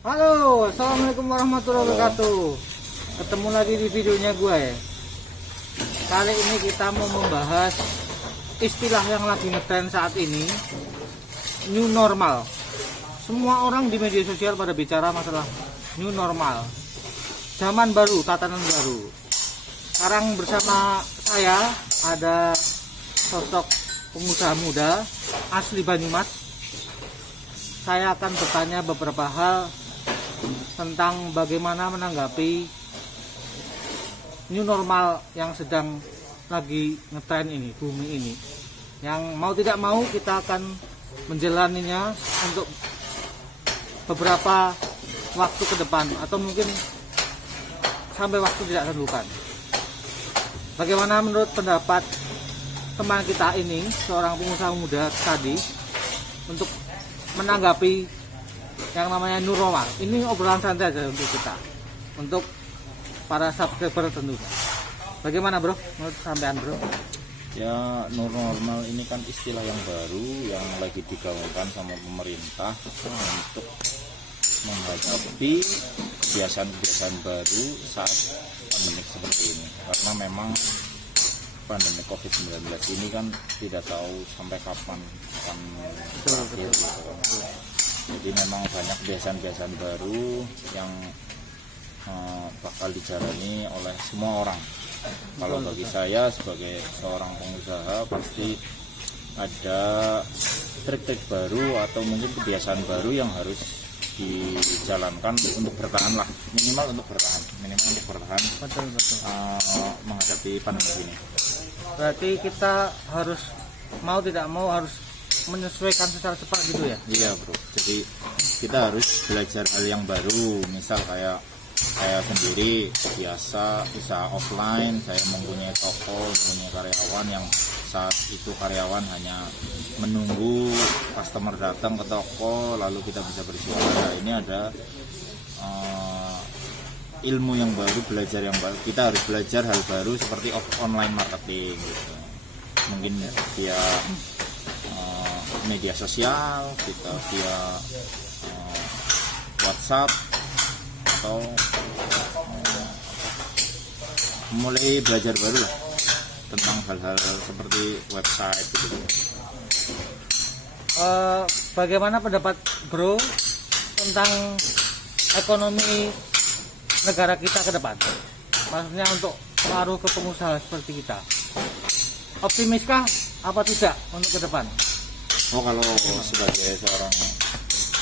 Halo, assalamualaikum warahmatullahi wabarakatuh. Ketemu lagi di videonya gue ya. Kali ini kita mau membahas istilah yang lagi ngetren saat ini, new normal. Semua orang di media sosial pada bicara masalah new normal, zaman baru, tatanan baru. Sekarang bersama saya ada sosok pengusaha muda asli Banyumas. Saya akan bertanya beberapa hal tentang bagaimana menanggapi new normal yang sedang lagi ngetren ini, bumi ini. Yang mau tidak mau kita akan menjalaninya untuk beberapa waktu ke depan, atau mungkin sampai waktu tidak tentukan. Bagaimana menurut pendapat teman kita ini, seorang pengusaha muda tadi, untuk menanggapi yang namanya new normal? Ini obrolan santai aja untuk kita, untuk para subscriber tentunya. Bagaimana bro, menurut sampean bro? Ya, new normal ini kan istilah yang baru yang lagi digaungkan sama pemerintah untuk menghadapi kebiasaan-kebiasaan baru saat pandemi seperti ini. Karena memang pandemi COVID-19 ini kan tidak tahu sampai kapan akan berakhir gitu kan. Jadi memang banyak kebiasaan-kebiasaan baru yang bakal dijalani oleh semua orang. Kalau bagi saya sebagai seorang pengusaha pasti ada trik-trik baru atau mungkin kebiasaan baru yang harus dijalankan untuk bertahan lah, minimal untuk bertahan Betul. Menghadapi pandemi ini. Berarti kita harus mau tidak mau harus menyesuaikan secara cepat gitu ya? Iya bro, jadi kita harus belajar hal yang baru. Misal kayak saya sendiri biasa usaha offline, saya mempunyai toko, mempunyai karyawan yang saat itu karyawan hanya menunggu customer datang ke toko lalu kita bisa berjualan. Nah, ini ada ilmu yang baru, belajar yang baru. Kita harus belajar hal baru seperti online marketing gitu. Mungkin via media sosial, kita via WhatsApp, atau mulai belajar baru lah tentang hal-hal seperti website gitu. Bagaimana pendapat bro tentang ekonomi negara kita ke depan? Maksudnya untuk pengaruh ke pengusaha seperti kita. Optimiskah apa tidak untuk ke depan? Oh, kalau sebagai seorang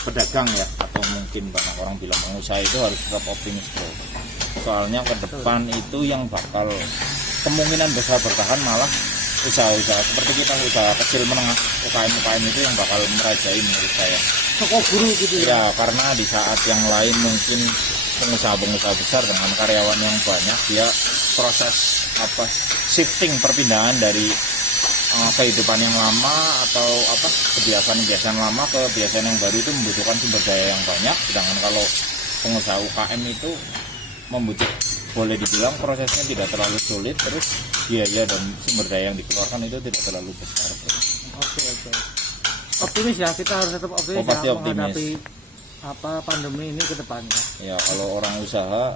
pedagang ya, atau mungkin banyak orang bilang pengusaha, itu harus tetap optimis bro. Soalnya ke depan itu yang bakal kemungkinan besar bertahan malah usaha-usaha seperti kita, usaha kecil menengah, UKM itu yang bakal merajai menurut saya. Toko guru gitu ya? Ya, karena di saat yang lain mungkin pengusaha-pengusaha besar dengan karyawan yang banyak, dia proses shifting, perpindahan dari kehidupan yang lama atau kebiasaan-kebiasaan lama ke kebiasaan yang baru itu membutuhkan sumber daya yang banyak. Sedangkan kalau pengusaha UKM itu boleh dibilang prosesnya tidak terlalu sulit, terus biaya dan sumber daya yang dikeluarkan itu tidak terlalu besar. Oke. Optimis ya, kita harus tetap optimis, pasti ya, optimis. menghadapi pandemi ini ke depannya. Ya, kalau orang usaha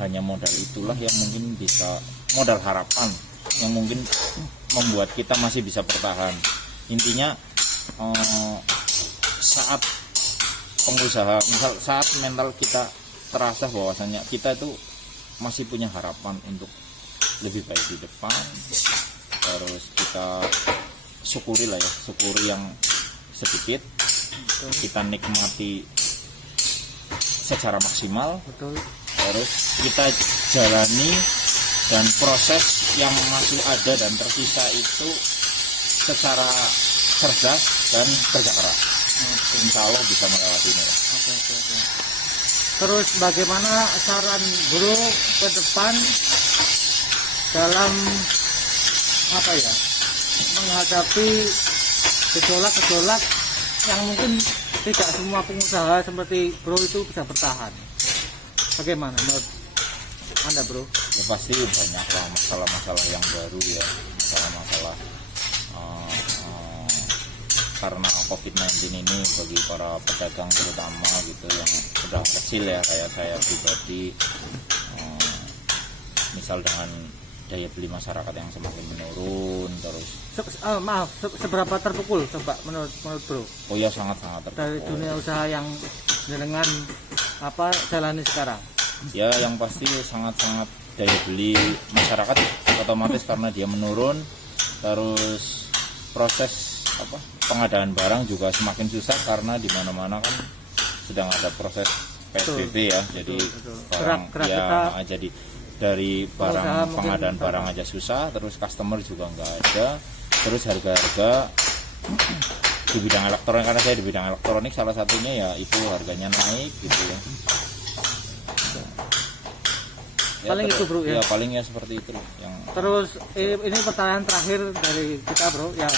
hanya modal itulah yang mungkin bisa, modal harapan yang mungkin membuat kita masih bisa bertahan. Intinya saat pengusaha, misal saat mental kita terasa bahwasanya kita itu masih punya harapan untuk lebih baik di depan, terus kita syukuri yang sedikit, kita nikmati secara maksimal. Betul. Terus kita jalani, dan proses yang masih ada dan tersisa itu secara cerdas dan kerja keras. Insya Allah bisa melewati ini. Oke. Terus bagaimana saran bro ke depan dalam menghadapi gejolak-gejolak yang mungkin tidak semua pengusaha seperti bro itu bisa bertahan? Bagaimana menurut Anda bro? Ya pasti banyaklah masalah-masalah yang baru ya, masalah-masalah karena COVID-19 ini bagi para pedagang terutama gitu yang sudah kecil ya kayak saya pribadi, misal dengan daya beli masyarakat yang semakin menurun terus. Seberapa terpukul coba menurut bro? Oh ya, sangat-sangat terpukul. Dari dunia usaha yang dengan jalani sekarang. Ya yang pasti sangat-sangat daya beli masyarakat otomatis karena dia menurun, terus proses pengadaan barang juga semakin susah karena di mana-mana kan sedang ada proses PSBB ya, jadi barang jadi dari barang pengadaan barang aja susah, terus customer juga nggak ada, terus harga-harga di bidang elektronik, karena saya di bidang elektronik salah satunya ya itu harganya naik gitu ya. Paling itu bro ya. Ya paling ya seperti itu yang. Terus ini pertanyaan terakhir dari kita bro ya,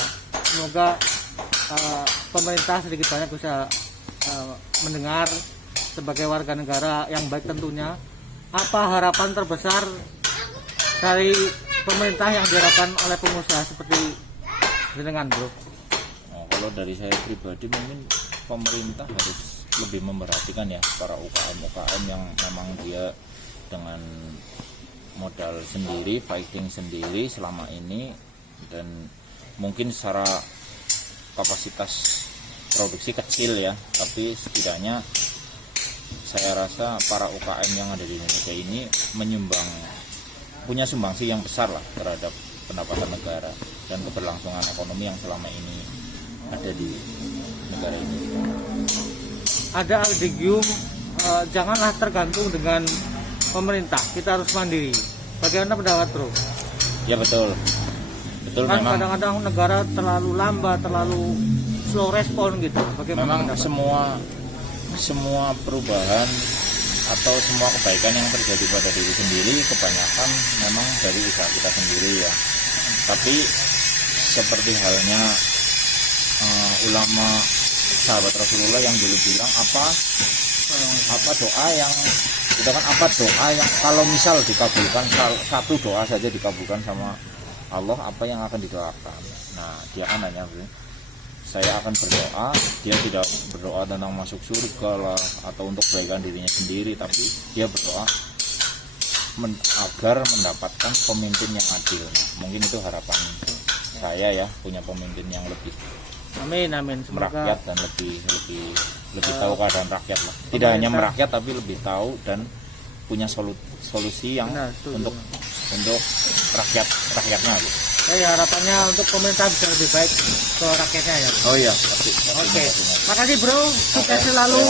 semoga pemerintah sedikit banyak bisa mendengar sebagai warga negara yang baik tentunya. Apa harapan terbesar dari pemerintah yang diharapkan oleh pengusaha seperti dengan bro? Kalau dari saya pribadi mungkin pemerintah harus lebih memperhatikan ya para UKM yang memang dia dengan modal sendiri, fighting sendiri selama ini, dan mungkin secara kapasitas produksi kecil ya, tapi setidaknya saya rasa para UKM yang ada di Indonesia ini punya sumbangsi yang besar lah terhadap pendapatan negara dan keberlangsungan ekonomi yang selama ini ada di negara ini. Ada aldigium, janganlah tergantung dengan pemerintah, kita harus mandiri. Bagaimana pendapat bro? Ya betul Kan memang kadang-kadang negara terlalu lambat, terlalu slow respon gitu. Bagaimana memang semua perubahan atau semua kebaikan yang terjadi pada diri sendiri kebanyakan memang dari usaha kita sendiri ya. Tapi seperti halnya ulama sahabat Rasulullah yang dulu bilang apa doa yang kalau misal dikabulkan, satu doa saja dikabulkan sama Allah, apa yang akan didoakan. Nah dia kan hanya saya akan berdoa, dia tidak berdoa tentang masuk surga lah atau untuk kebaikan dirinya sendiri, tapi dia berdoa agar mendapatkan pemimpin yang adil. Nah, mungkin itu harapan saya ya, punya pemimpin yang lebih amin semoga merakyat dan lebih tahu keadaan rakyat lah. Tidak hanya merakyat tapi lebih tahu dan punya solusi yang untuk rakyatnya gitu. Ya harapannya untuk pemerintah bisa lebih baik ke rakyatnya ya. Oh iya, pasti. Oke. Makasih bro, sukses selalu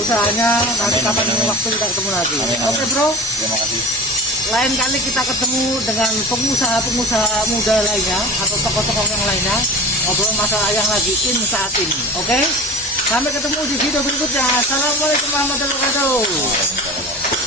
usahanya. Nanti kapan waktu kita ketemu lagi. Oke bro. Terima kasih. Lain kali kita ketemu dengan pengusaha muda lainnya atau tokoh-tokoh yang lainnya, ngobrol masalah yang lagi in saat ini. Oke? Sampai ketemu di video berikutnya. Assalamualaikum warahmatullahi wabarakatuh.